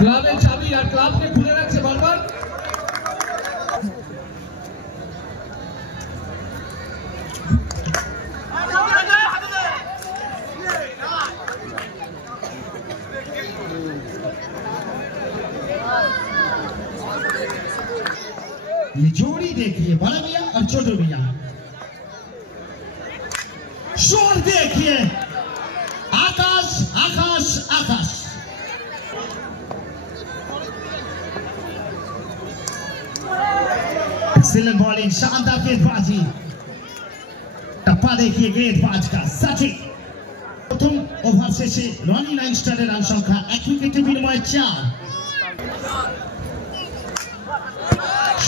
ক্লাবের চাবি আর ক্লাবকে খুলে রাখছে বারবার। ये जोड़ी देखिए, बड़ा भैया और छोटे भैया। शोर देखिए, आकाश आकाश आकाश। एक्सीलेंट बॉलिंग, शानदार गेंदबाजी। टप्पा देखिए गेंदबाज का सटीक। प्रथम ओवर शेषे रনি লাইনস্টারের রান সংখ্যা 1 উইকেটে বিনিময়ে 4।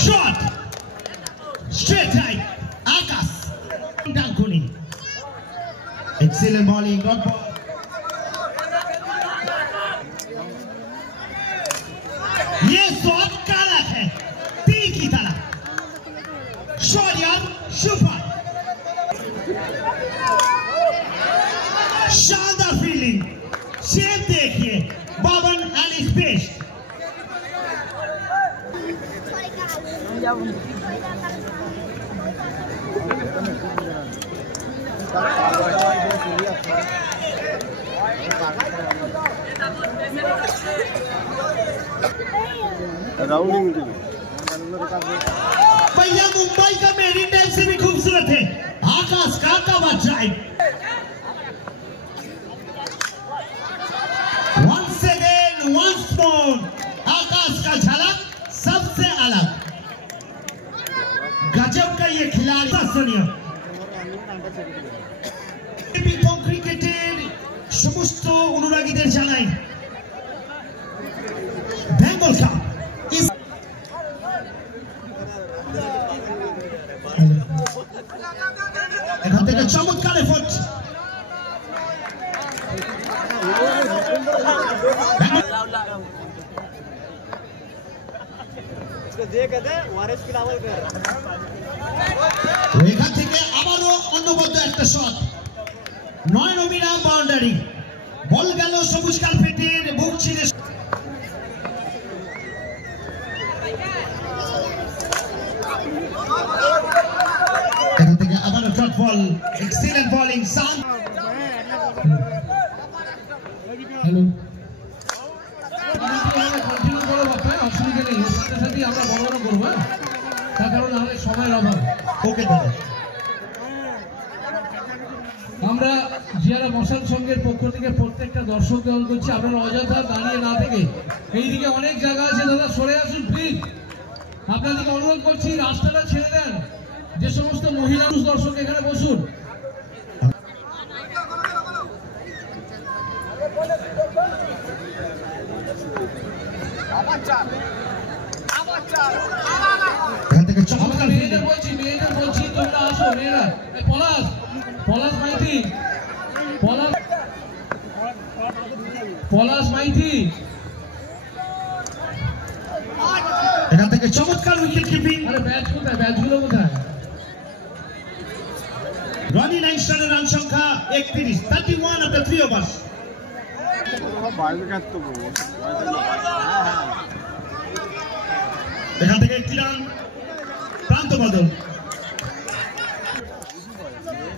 Shot, straight right, Akash, Dankuni. Excellent bowling, got ball. ये शॉट काला है, तीर की तरह। शॉट यार, शुभा। शानदार फील्डिंग, शेप देखिए, बावन एंड इज बेस्ट। भैया मुंबई का मेरी टाइम से भी खूबसूरत है। आकाश का cover drive. Once again, once more, आकाश का झलक सबसे अलग। गजब का ये खिलाड़ी सुनिए। क्रिकेटेर समस्त अनुरागीদের জানাই বেঙ্গল কাপ এখান থেকে চমৎকার এফোর্ট। এখান থেকে আবারও অন্যবদ্ধ একটা শট, 9 নবীরা বাউন্ডারি, বল গেল সবুজ কার্পেটের বুক ছিঁড়ে। এখান থেকে আবারও ডট বল, এক্সিলেন্ট বোলিং সাম। হ্যালো, কন্টিনিউ করো বাবা, অসুবিধা নেই, এর সাথে সাথে আমরা বড় বড় করবো, তার কারণ আমাদের সময়ের অভাব। ওকে দাদা, আমরা জিয়ারা মশাল সংঘের পক্ষ থেকে প্রত্যেকটা দর্শককে অনুরোধ করছি, আপনারা অযথা দাঁড়িয়ে না থেকে এইদিকে অনেক জায়গা আছে দাদা, সরে আসুন প্লিজ। আপনাদেরকে অনুরোধ করছি রাস্তাটা ছেড়ে দেন, যে সমস্ত মহিলা দর্শক এখানে বসুন। মেয়েদের বলছি তোমরা আসো, মেয়েরা। পলাশ মাইতি, পলাশ মাইতি এখান থেকে চমৎকার উইকেট কিপিং। আরে ব্যাচ কোথায়, ব্যাচগুলো কোথায়? রনি লাইনস্টারের রান সংখ্যা 31, 31 after 3 overs। এখান থেকে একটি রান, প্রান্ত বদল।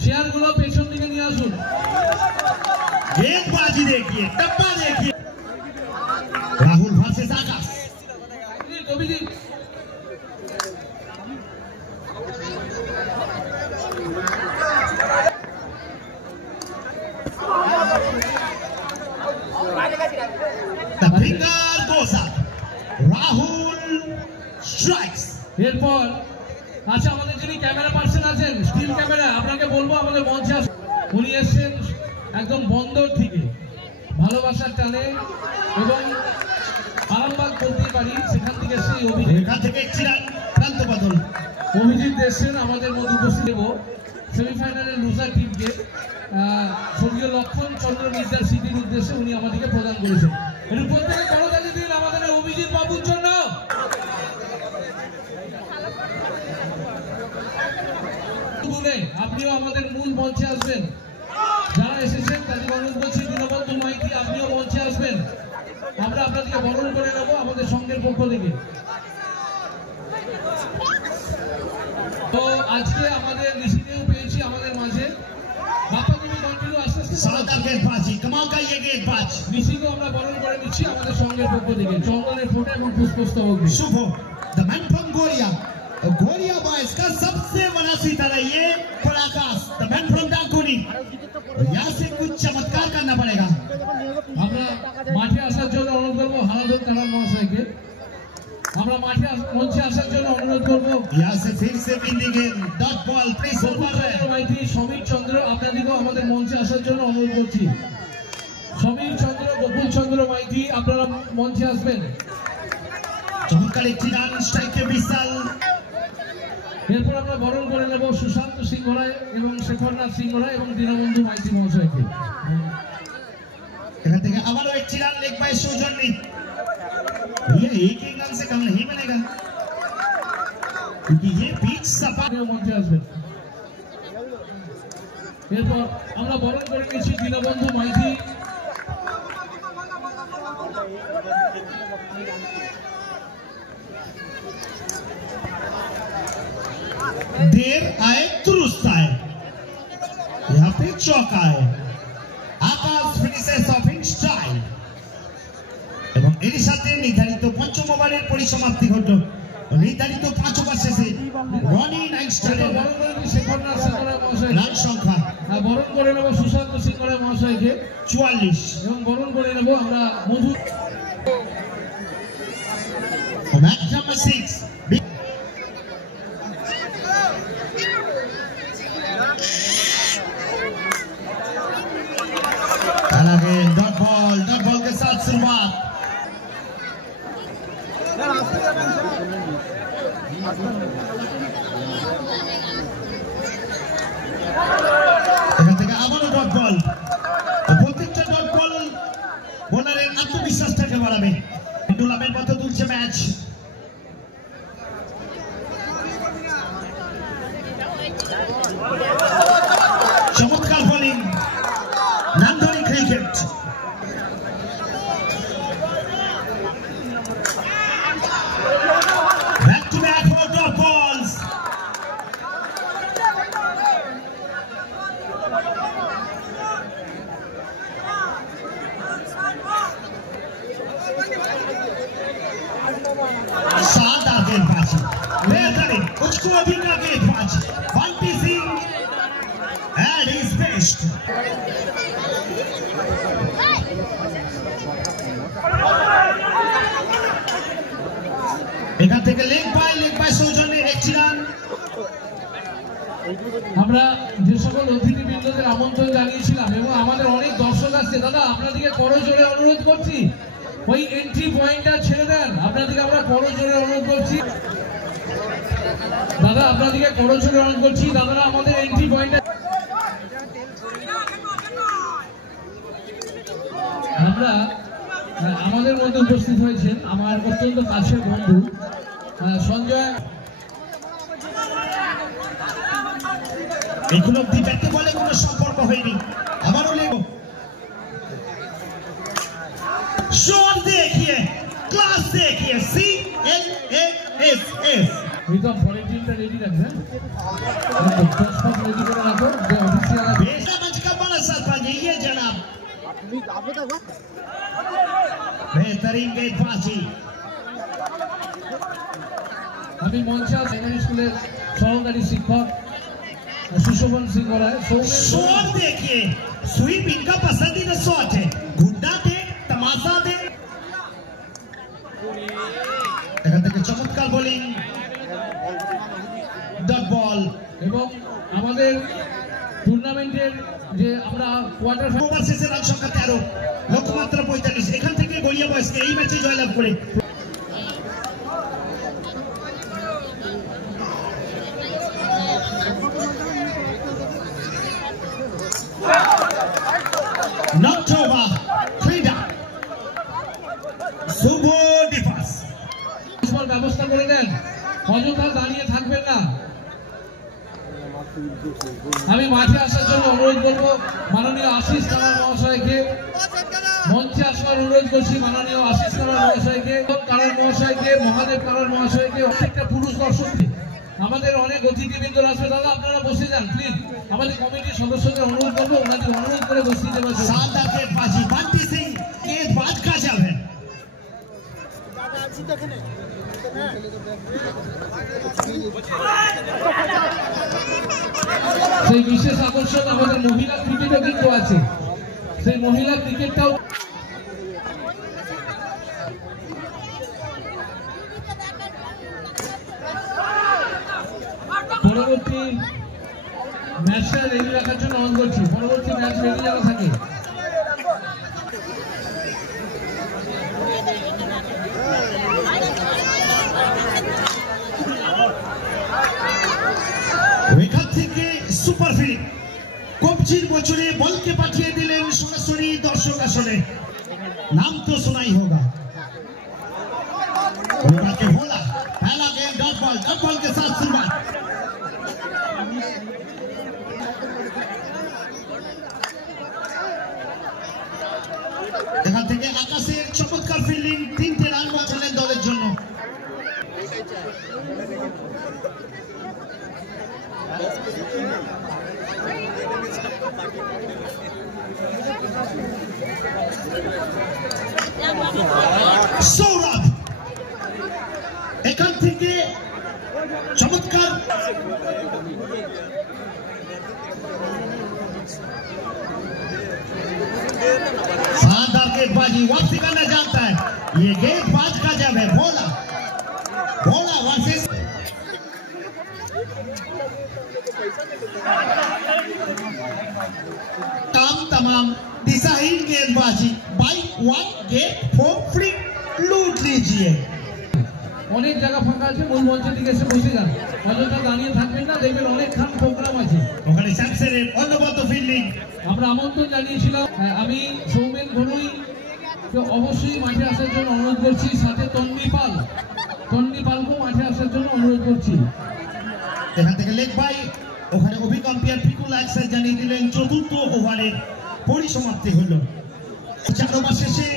চেয়ারগুলো পেছন দিকে নিয়ে আসুন। गेंदबाजी देखिए, टप्पा देखिए। राहुल वर्सेस आकाश। कवि The finger goes up. Rahul strikes. এরপর আচ্ছা, আমাদের যিনি ক্যামেরা পার্সন আছেন, স্টিল ক্যামেরা, আপনাকে বলবো আমাদের মঞ্চে আসুন। উনি এসেছেন একদম বন্দর থেকে, ভালোবাসার টানে এবং আরামবাগ বলতে পারি, সেখান থেকে সেই এখান থেকে একটি রান, প্রান্ত বদল। অভিজিৎ দেশছেন আমাদের মধ্যে উপস্থিত দেব সেমিফাইনালের লুজার টিমকে স্বর্গীয় লক্ষণ চন্দ্র মির্জার স্মৃতির উদ্দেশ্যে উনি আমাদেরকে প্রদান করেছেন। এর প্রত্যেকে করতালি দিন আমাদের অভিজিৎ বাবুর জন্য। শুনে আপনিও আমাদের মূল মঞ্চে আসবেন। যারা এসেছেন তাদের অনুরোধ করছি, দীনবন্ধু মাইতি আপনিও মঞ্চে আসবেন। আমরা আপনাদেরকে বরণ করে নেব আমাদের সঙ্গের পক্ষ থেকে। তো আজকে আমাদের ঋষিকেও পেয়েছি আমাদের মাঝে। বাপ্পা তুমি কন্টিনিউ আস্তে আস্তে। शानदार गेंदबाजी, कमाल का ये गेंदबाज। ঋষিকেও আমরা बरण করে নিচ্ছি আমাদের সঙ্গের পক্ষ থেকে। চন্দনের ফোঁটা এবং পুষ্পস্তবক দিয়ে। Shubh the man from Goria, Goria boys का सबसे बड़ा सितारा ये Prakash, the man from Dankuni. यहाँ से कुछ चमत्कार करना पड़ेगा। আমরা মাঠে আসার জন্য অনুরোধ করব হারাধন কানাল মহাশয়কে। আমরা মাঠে মঞ্চে আসার জন্য অনুরোধ করব। यहाँ से फिर से बिंदी गेंद, डॉट बॉल, प्रेशर पर है। মাইতি সমীর চন্দ্র আপনাদেরকেও আমাদের মঞ্চে আসার জন্য অনুরোধ করছি। সমীর চন্দ্র, গোকুল চন্দ্র মাইতি আপনারা মঞ্চে আসবেন। চমৎকার একটি রান, স্ট্রাইকে বিশাল। এরপর আমরা বরণ করে নেব সুশান্ত সিংহ রায় এবং শেখরনাথ সিংহ রায় এবং দীনবন্ধু মাইতি মহাশয়কে। এখান থেকে আবারও একটি রান, লেগ বাই সৌজন্যী। ये एक रन से कम नहीं बनेगा क्योंकि ये पिच सपाट। মঞ্চে আসবেন। এরপর আমরা বরণ করে নিচ্ছি দীনবন্ধু মাইতি। देर आए दुरुस्त आए, यहाँ पे चौका है। आकाश फिनिशेस ऑफ इन स्टाइल এবং এর সাথে নির্ধারিত পঞ্চম ওভারের পরিসমাপ্তি ঘটল। নির্ধারিত 5 ওভার শেষে রনি নাইনস্টারের বরণ করে নিচ্ছি শেখরনাথ সিংহ রায় মহাশয়। রান সংখ্যা বরণ করে নেব সুশান্ত সিংহ রায় মহাশয়কে 44 এবং বরণ করে নেব আমরা Madhu. Match number 6। Dot ball के साथ शुरुआत। এখান থেকে আবারও ডট বল। প্রত্যেকটা ডট বল বোলারের আত্মবিশ্বাসটাকে বাড়াবে। টুর্নামেন্ট মতো তুলছে ম্যাচ। চমৎকার বোলিং, নান্দনিক cricket. Back to back for drop balls. शानदार गेंदबाजी, बेहतरीन, उसको अभी का गेंदबाज बंटी सिंह at his best. এখান থেকে লেগ বাই সৌজন্যে একটি রান। আমরা যে সকল অতিথিবৃন্দদের আমন্ত্রণ জানিয়েছিলাম এবং আমাদের অনেক দর্শক আসছে, দাদা আপনাদেরকে করজোড়ে অনুরোধ করছি ওই এন্ট্রি পয়েন্টটা ছেড়ে দেন। আপনাদেরকে আমরা করজোড়ে অনুরোধ করছি, দাদা আপনাদেরকে করজোড়ে অনুরোধ করছি, দাদারা আমাদের এন্ট্রি পয়েন্টটা। আমরা আমাদের মধ্যে উপস্থিত হয়েছেন আমার অত্যন্ত কাছের বন্ধু সঞ্জয়। এগুলো অব্দি ব্যাটে বলে কোনো সম্পর্ক হয়নি। আবারও লেগ শট দেখিয়ে, ক্লাস দেখিয়ে, CLASS। একদম পরের টিমটা রেডি রাখবেন, রেডি করে রাখো যে অফিসিয়াল बेहतर मंच का बड़ा सरपंच ये जनाब, बेहतरीन गेंदबाजी। আমি মঞ্চে সেকেন্ডারি স্কুলের সহকারী শিক্ষক সুশোভন সিংহ রায়। शॉट देखिए, स्वीप इनका पसंदीदा शॉट है। गुड्डा दे, तमाशा दे। এখান থেকে চমৎকার বোলিং, ডট বল। এবং আমাদের টুর্নামেন্টের যে আমরা কোয়ার্টার ওভার শেষে রান সংখ্যা 13, লক্ষ্যমাত্রা 45। এখান থেকে গড়িয়া বয়সকে এই ম্যাচে জয়লাভ করে নকটোবা ক্রীড়া শুভ দিবস। ব্যবস্থা করে দেন, অযথা দাঁড়িয়ে থাকবেন না। আমি মাঠে আসার জন্য অনুরোধ করবো মাননীয় আশিস কামার মহাশয়কে, মঞ্চে আসার অনুরোধ করছি মাননীয় আশিস কামার মহাশয়কে, কালার মহাশয়কে, মহাদেব কালার মহাশয়কে, প্রত্যেকটা পুরুষ দর্শককে। আমাদের অনেক অতিথিবৃন্দ আসবে, দাদা আপনারা বসে যান প্লিজ। আমাদের কমিটির সদস্যদের অনুরোধ করবো ওনাদের অনুরোধ করে বসে দেওয়ার জন্য। शानदार बाजी बंटी सिंह के बाद का जब है সেই বিশেষ আকর্ষণ আমাদের মহিলা ক্রিকেটও কিন্তু আছে, সেই মহিলা ক্রিকেটটাও। পরবর্তী ম্যাচটা রেডি রাখার জন্য অন করছি, পরবর্তী ম্যাচ রেডি যেন থাকে। এখান থেকে সুপার ফিল্ড কবজির বছরে বলকে পাঠিয়ে দিলেন সরাসরি দর্শক আসলে। नाम तो सुना ही होगा। के बोला पहला गेम डॉट बॉल के साथ शुरुआत। এখান থেকে আকাশের চমৎকার ফিল্ডিং, 3টে রান বাঁচালেন দলের জন্য। সৌরভ এখান থেকে চমৎকার शानदार गेंदबाजी, वापसी करना जानता है ये गेंदबाज का जब है। बोला वर्सेस तमाम दिशाहीन गेंदबाजी, बाई 1 गेट फॉर फ्री लूट लीजिए। অনেক জায়গা ফাঁকা আছে, মূল মঞ্চের দিকে এসে বসে যান, অযথা দাঁড়িয়ে থাকবেন না, দেখবেন অনেকক্ষণ প্রোগ্রাম আছে ওখানে। স্যামসনের অন্যবদ্ধ ফিল্ডিং আমরা আমন্ত্রণ জানিয়েছিলাম। আমি সৌমেন ঘনুই অবশ্যই মাঠে আসার জন্য অনুরোধ করছি, সাথে তন্নি পালকেও মাঠে আসার জন্য অনুরোধ করছি। এখান থেকে লেগ বাই, ওখানে অভিকম্পিয়ার পিকুল অ্যাক্সেস জানিয়ে দিলেন চতুর্থ ওভারের পরিসমাপ্তি হলো। 4 ওভার শেষে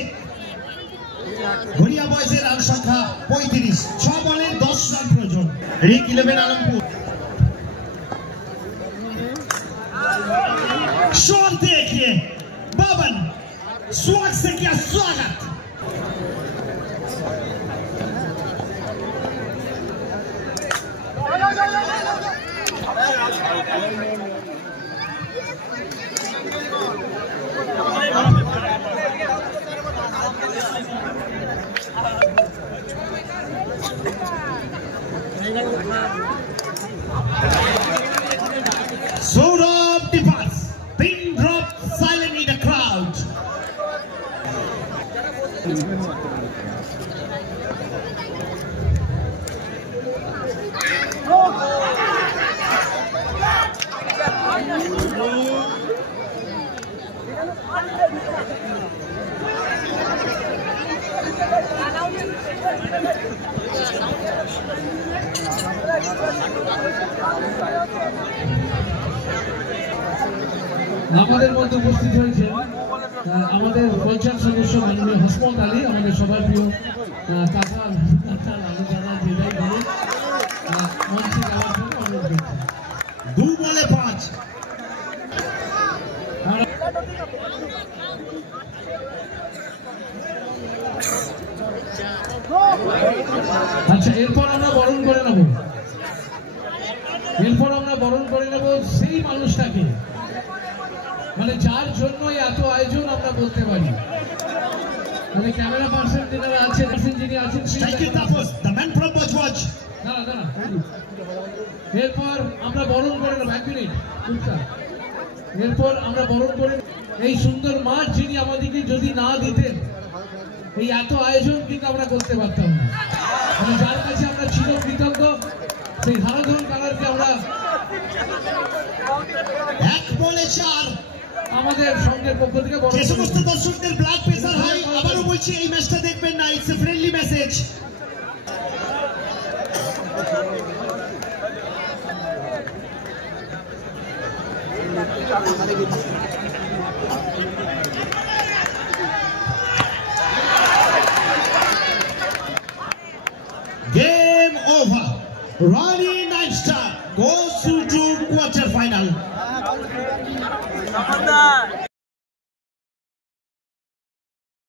গড়িয়া বয়সের রান সংখ্যা 35, 6 বলে 10 রান প্রয়োজন। রিক 11 আলমপুর शॉट देखिए, बावन स्वागत से क्या स्वागत। Saurabh departs. Pin drop silent in the crowd. আমাদের মধ্যে উপস্থিত হয়েছে আমাদের পঞ্চায়েত সদস্য মাননীয় হাসমত আলী, আমাদের সবার প্রিয় কাকা লালু দাদা যেটাই বলে মঞ্চে যাওয়ার জন্য অনুরোধ করছি। 2 বলে 5। আচ্ছা, এরপর আমরা বরণ করে নেব সেই মানুষটাকে, মানে যার জন্য এত আয়োজন আমরা বলতে পারি। মানে ক্যামেরা পার্সন যিনি আছেন, এরপর আমরা বরণ করে নেব। 1 মিনিট, এরপর আমরা বরণ করে এই সুন্দর মাঠ যিনি আমাদেরকে যদি না দিতেন এই এত আয়োজন কিন্তু আমরা করতে পারতাম না। মানে যার কাছে আমরা ছিল কৃতজ্ঞ, সেই হারাধন কালারকে আমরা 1 বলে 4 আমাদের সঙ্গের পক্ষ থেকে যে সমস্ত দর্শকদের ব্লাড প্রেসার হাই, আবারও বলছি এই ম্যাচটা দেখবেন না, it's a friendly message. Game over. Ronnie Nightstar goes to quarter final.